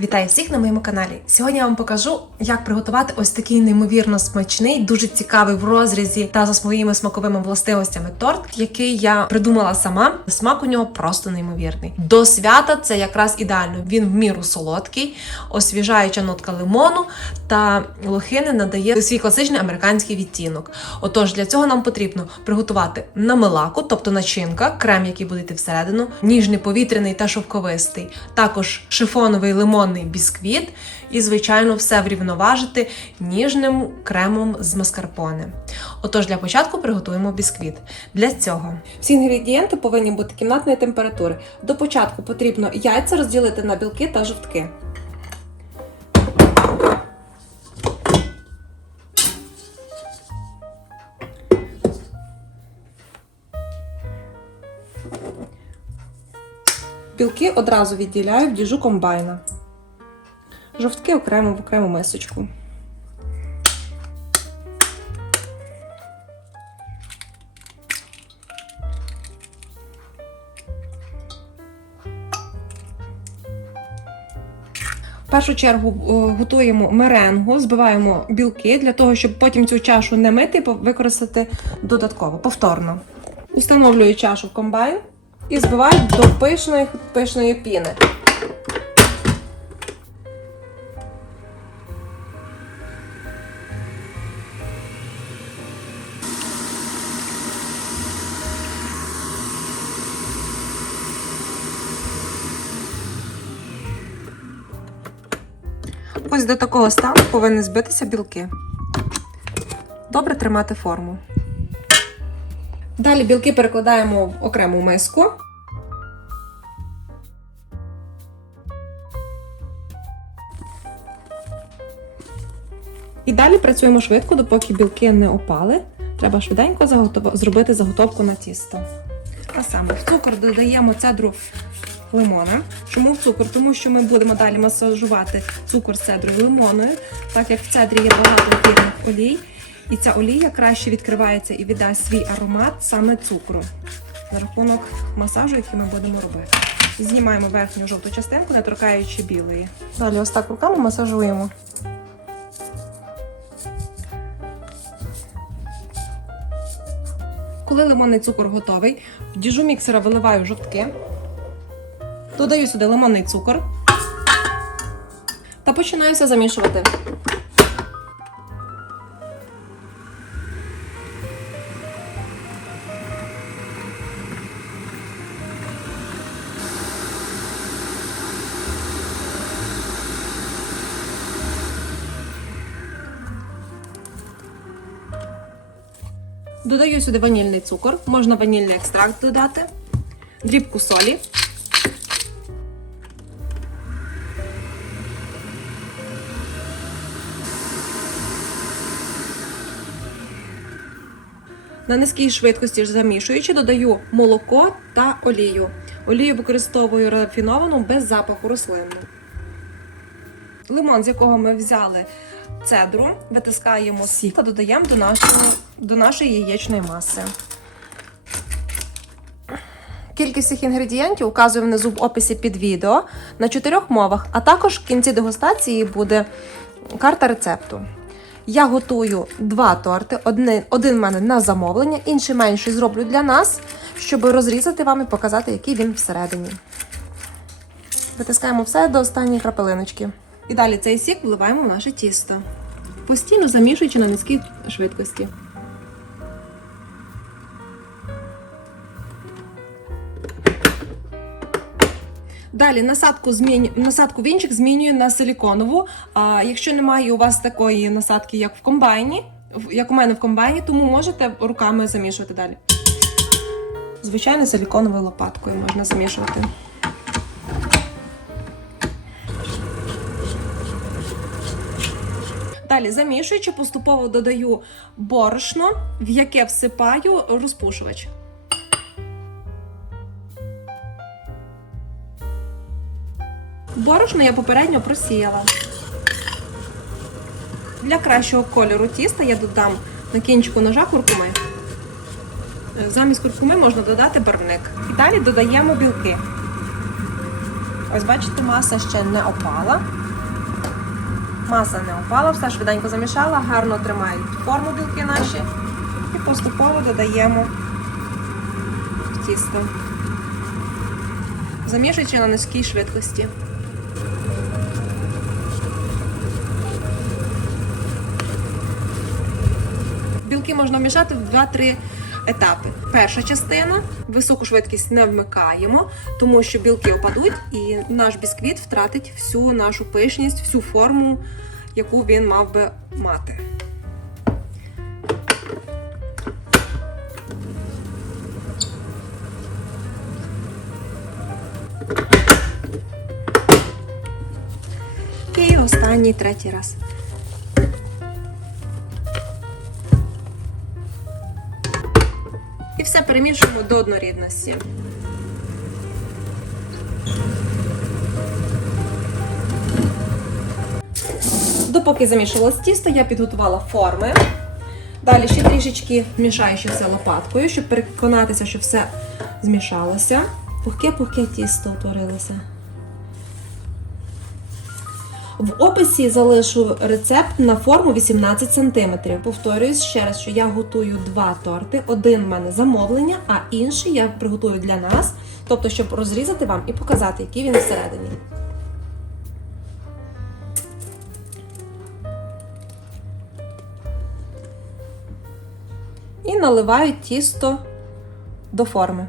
Вітаю всіх на моєму каналі. Сьогодні я вам покажу, як приготувати ось такий неймовірно смачний, дуже цікавий в розрізі та за своїми смаковими властивостями торт, який я придумала сама. Смак у нього просто неймовірний. До свята це якраз ідеально. Він в міру солодкий, освіжаюча нотка лимону та лохини надає свій класичний американський відтінок. Отож, для цього нам потрібно приготувати намилаку, тобто начинка, крем, який буде йти всередину, ніжний повітряний та шовковистий, також шифоновий лимонний бісквіт, і, звичайно, все врівноважити ніжним кремом з маскарпоне. Отож, для початку приготуємо бісквіт. Для цього всі інгредієнти повинні бути кімнатної температури. До початку потрібно яйця розділити на білки та жовтки. Білки одразу відділяю в діжу комбайна. Жовтки окремо в окрему мисочку. В першу чергу е, готуємо меренгу, збиваємо білки для того, щоб потім цю чашу не мити використати додатково, повторно. Установлюю чашу в комбайн і збиваю до пишної, пишної піни. До такого стану повинні збитися білки. Добре тримати форму. Далі білки перекладаємо в окрему миску. І далі працюємо швидко, допоки білки не опали. Треба швиденько зробити заготовку на тісто. А саме в цукор додаємо цедру лимона. Чому в цукор? Тому що ми будемо далі масажувати цукор з цедрою лимоною, так як в цедрі є багато ефірних олій, і ця олія краще відкривається і віддасть свій аромат саме цукру за рахунок масажу, який ми будемо робити. Знімаємо верхню жовту частинку, не торкаючи білої. Далі ось так руками масажуємо. Коли лимонний цукор готовий, в діжу міксера виливаю жовтки. Додаю сюди лимонний цукор та починаю все замішувати. Додаю сюди ванільний цукор, можна ванільний екстракт додати, дрібку солі. На низькій швидкості замішуючи, додаю молоко та олію. Олію використовую рафіновану без запаху рослинну. Лимон, з якого ми взяли цедру, витискаємо сік та додаємо до, нашого, до нашої яєчної маси. Кількість цих інгредієнтів указую внизу в описі під відео на чотирьох мовах, а також в кінці дегустації буде карта рецепту. Я готую два торти. Один, один в мене на замовлення, інший менший зроблю для нас, щоб розрізати вам і показати, який він всередині. Витискаємо все до останньої крапелиночки. І далі цей сік вливаємо в наше тісто, постійно замішуючи на низькій швидкості. Далі насадку зміню... насадку вінчик змінюю на силіконову. А якщо немає у вас такої насадки, як в комбайні, як у мене в комбайні, тому можете руками замішувати далі. Звичайно, силіконовою лопаткою можна замішувати. Далі замішуючи, поступово додаю борошно, в яке всипаю розпушувач. Борошно я попередньо просіяла. Для кращого кольору тіста я додам на кінчику ножа куркуми. Е, Замість куркуми можна додати барвник. І далі додаємо білки. Ось бачите, маса ще не опала. Маса не опала, все швиденько замішала, гарно тримають форму білки наші. І поступово додаємо в тісто. Замішуючи на низькій швидкості. Білки можна вмішати в 2-3 етапи. Перша частина високу швидкість не вмикаємо, тому що білки опадуть, і наш бісквіт втратить всю нашу пишність, всю форму, яку він мав би мати. І останній третій раз. І все перемішуємо до однорідності. Допоки замішувалось тісто, я підготувала форми. Далі ще трішечки мішаю ще все лопаткою, щоб переконатися, що все змішалося. Пухке-пухке тісто утворилося. В описі залишу рецепт на форму 18 см. Повторююсь ще раз, що я готую два торти. Один в мене замовлення, а інший я приготую для нас, тобто, щоб розрізати вам і показати, який він всередині. І наливаю тісто до форми.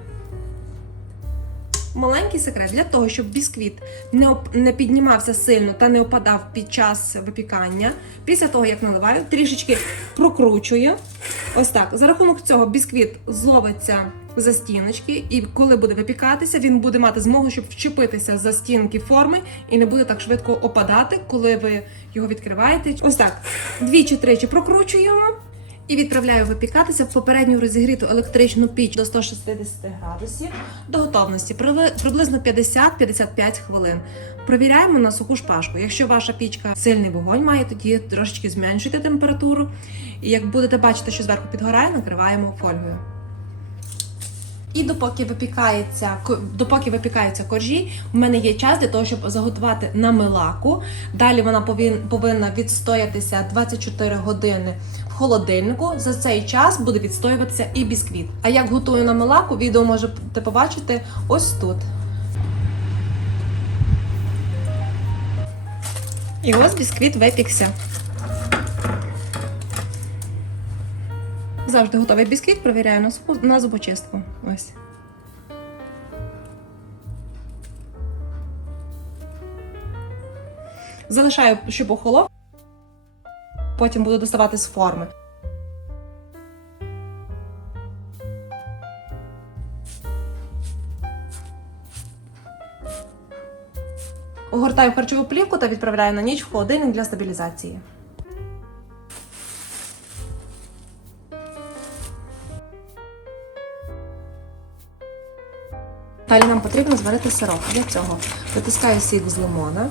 Маленький секрет для того, щоб бісквіт не оп- не піднімався сильно та не опадав під час випікання. Після того, як наливаю, трішечки прокручую. Ось так. За рахунок цього бісквіт зловиться за стіночки, і коли буде випікатися, він буде мати змогу, щоб вчепитися за стінки форми і не буде так швидко опадати, коли ви його відкриваєте. Ось так. Двічі-тричі прокручуємо. І відправляю випікатися в попередню розігріту електричну піч до 160 градусів до готовності приблизно 50-55 хвилин. Провіряємо на суху шпажку. Якщо ваша пічка сильний вогонь має, тоді трошечки зменшуйте температуру. І як будете бачити, що зверху підгорає, накриваємо фольгою. І допоки випікається, допоки випікаються коржі, в мене є час для того, щоб заготувати на милаку. Далі вона повинна відстоятися 24 години холодильнику. За цей час буде відстоюватися і бісквіт. А як готую на милаку, відео можете побачити ось тут. І ось бісквіт випікся. Завжди готовий бісквіт, провіряю на зубочистку. Ось. Залишаю, щоб охолов. Потім буду доставати з форми. Огортаю харчову плівку та відправляю на ніч в холодильник для стабілізації. Далі нам потрібно зварити сироп. Для цього витискаю сік з лимона.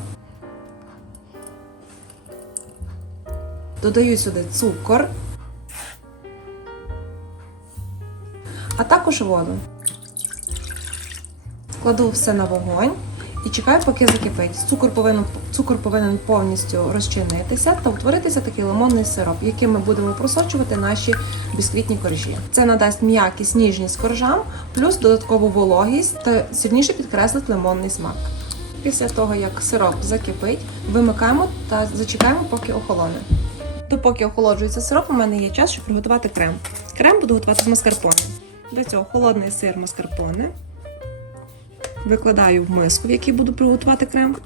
Додаю сюди цукор, а також воду. Кладу все на вогонь і чекаю, поки закипить. Цукор повинен, цукор повинен повністю розчинитися та утворитися такий лимонний сироп, яким ми будемо просочувати наші бісквітні коржі. Це надасть м'якість, ніжність коржам, плюс додаткову вологість та сильніше підкреслить лимонний смак. Після того, як сироп закипить, вимикаємо та зачекаємо, поки охолоне. Допоки охолоджується сироп, у мене є час, щоб приготувати крем. Крем буду готувати з маскарпоне. Для цього холодний сир маскарпоне. Викладаю в миску, в якій буду приготувати крем.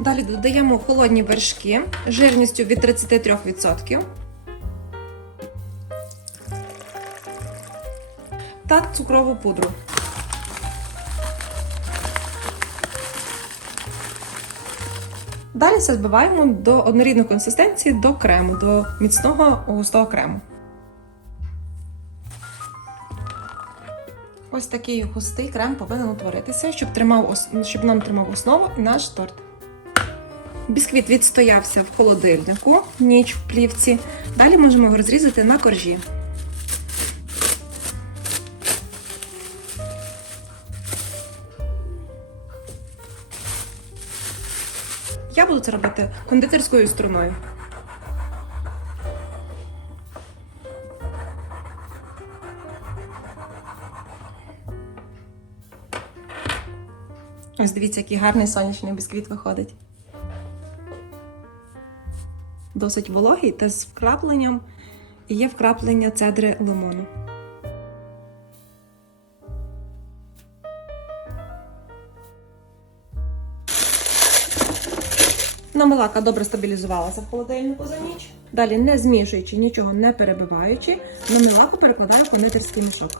Далі додаємо холодні вершки жирністю від 33%. Та цукрову пудру. Далі все збиваємо до однорідної консистенції до крему, до міцного густого крему. Ось такий густий крем повинен утворитися, щоб, тримав, щоб нам тримав основу і наш торт. Бісквіт відстоявся в холодильнику, ніч в плівці. Далі можемо його розрізати на коржі. Буду це робити кондитерською струною. Ось дивіться, який гарний сонячний бісквіт виходить. Досить вологий та з вкрапленням. І є вкраплення цедри лимону. Намилака добре стабілізувалася в холодильнику за ніч. Далі, не змішуючи, нічого не перебиваючи, намилаку перекладаю кондитерський мішок.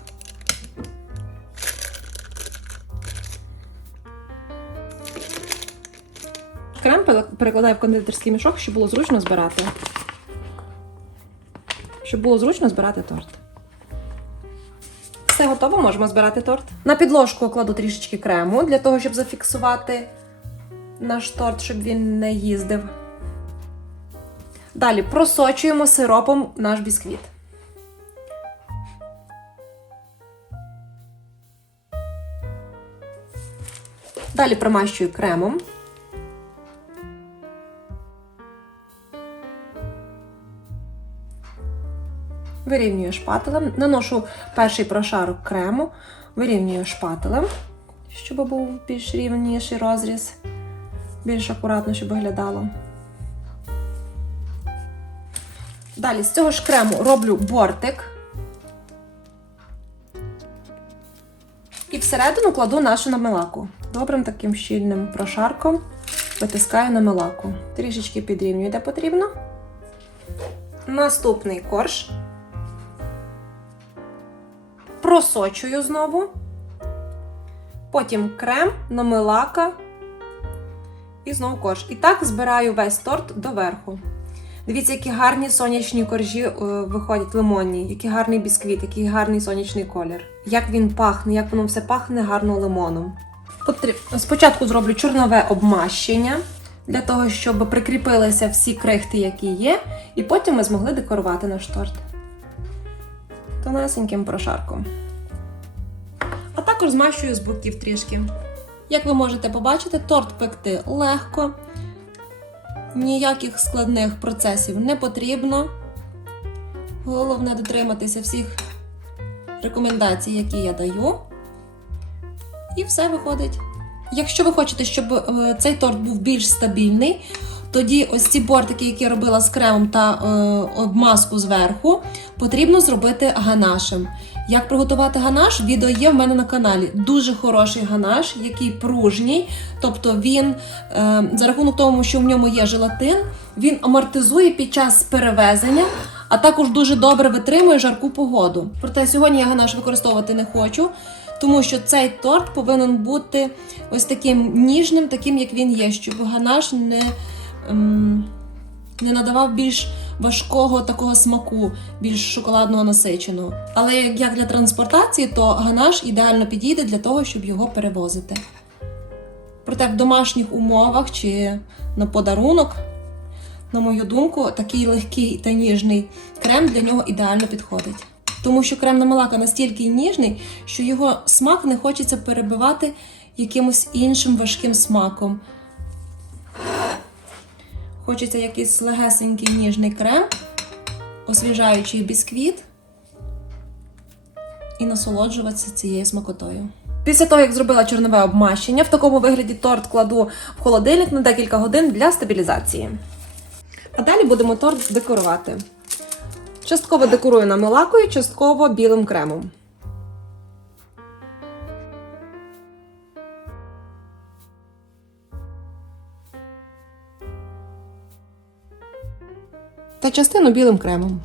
Крем перекладаю в кондитерський мішок, щоб було зручно збирати. Щоб було зручно збирати торт. Все готово, можемо збирати торт. На підложку кладу трішечки крему для того, щоб зафіксувати наш торт, щоб він не їздив. Далі просочуємо сиропом наш бісквіт. Далі промащую кремом. Вирівнюю шпателем, наношу перший прошарок крему, вирівнюю шпателем, щоб був більш рівніший розріз, більш акуратно, щоб виглядало. Далі з цього ж крему роблю бортик. І всередину кладу нашу намилаку. Добрим таким щільним прошарком витискаю намилаку. Трішечки підрівнюю, де потрібно. Наступний корж. Просочую знову. Потім крем, намилака і знову корж. І так збираю весь торт доверху. Дивіться, які гарні сонячні коржі е, виходять лимонні, який гарний бісквіт, який гарний сонячний колір. Як він пахне, як воно все пахне гарно лимоном. Спочатку зроблю чорнове обмащення для того, щоб прикріпилися всі крихти, які є, і потім ми змогли декорувати наш торт тонесеньким прошарком. А також змащую з боків трішки. Як ви можете побачити, торт пекти легко, ніяких складних процесів не потрібно. Головне дотриматися всіх рекомендацій, які я даю. І все виходить. Якщо ви хочете, щоб е, цей торт був більш стабільний, тоді ось ці бортики, які я робила з кремом та е, обмазку зверху, потрібно зробити ганашем. Як приготувати ганаш, відео є в мене на каналі. Дуже хороший ганаш, який пружній. Тобто він е, за рахунок того, що в ньому є желатин, він амортизує під час перевезення, а також дуже добре витримує жарку погоду. Проте сьогодні я ганаш використовувати не хочу, тому що цей торт повинен бути ось таким ніжним, таким як він є, щоб ганаш не. ем, не надавав більш важкого такого смаку, більш шоколадного насиченого. Але як для транспортації, то ганаш ідеально підійде для того, щоб його перевозити. Проте в домашніх умовах чи на подарунок, на мою думку, такий легкий та ніжний крем для нього ідеально підходить. Тому що крем на малака настільки ніжний, що його смак не хочеться перебивати якимось іншим важким смаком. Хочеться якийсь легесенький ніжний крем, освіжаючий бісквіт і насолоджуватися цією смакотою. Після того, як зробила чорнове обмащення, в такому вигляді торт кладу в холодильник на декілька годин для стабілізації. А далі будемо торт декорувати. Частково декорую намилакою, частково білим кремом. Та частину білим кремом.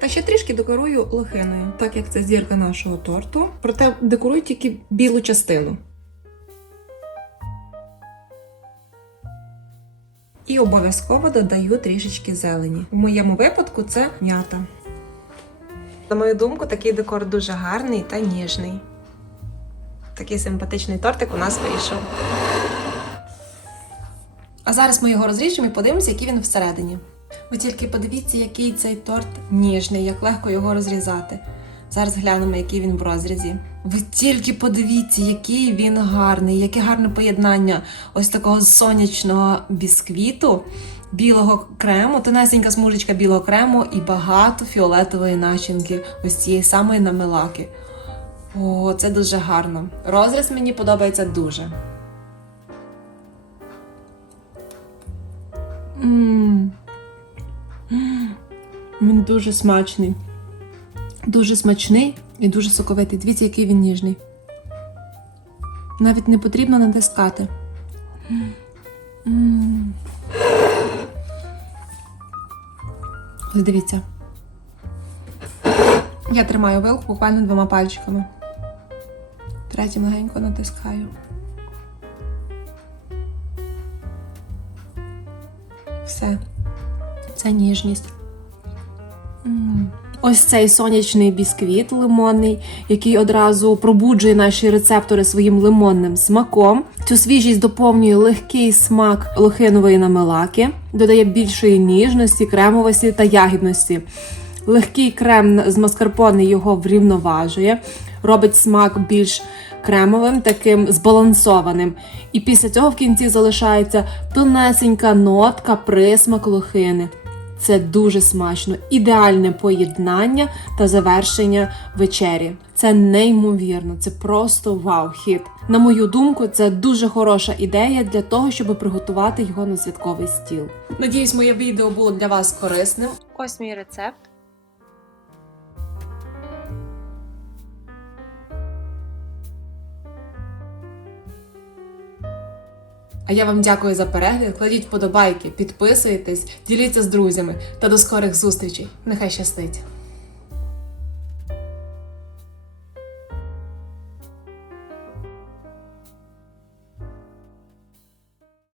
Та ще трішки декорую лохиною, так як це зірка нашого торту. Проте декорую тільки білу частину. І обов'язково додаю трішечки зелені. В моєму випадку це м'ята. На мою думку, такий декор дуже гарний та ніжний. Такий симпатичний тортик у нас вийшов. А зараз ми його розріжемо і подивимося, який він всередині. Ви тільки подивіться, який цей торт ніжний, як легко його розрізати. Зараз глянемо, який він в розрізі. Ви тільки подивіться, який він гарний, яке гарне поєднання ось такого сонячного бісквіту, білого крему, тонесенька смужечка білого крему і багато фіолетової начинки, ось цієї самої намилаки. О, це дуже гарно. Розріз мені подобається дуже. М. М. Він дуже смачний. Дуже смачний і дуже соковитий. Дивіться, який він ніжний. Навіть не потрібно натискати. Ось дивіться. Я тримаю вилку буквально двома пальчиками. Третім легенько натискаю. Все. Це ніжність. Ось цей сонячний бісквіт лимонний, який одразу пробуджує наші рецептори своїм лимонним смаком. Цю свіжість доповнює легкий смак лохинової намилаки, додає більшої ніжності, кремовості та ягідності. Легкий крем з маскарпоне його врівноважує, робить смак більш кремовим, таким збалансованим. І після цього в кінці залишається тонесенька нотка, присмак лохини. Це дуже смачно, ідеальне поєднання та завершення вечері. Це неймовірно, це просто вау-хіт. На мою думку, це дуже хороша ідея для того, щоб приготувати його на святковий стіл. Надіюсь, моє відео було для вас корисним. Ось мій рецепт. А я вам дякую за перегляд. Кладіть вподобайки, підписуйтесь, діліться з друзями та до скорих зустрічей. Нехай щастить!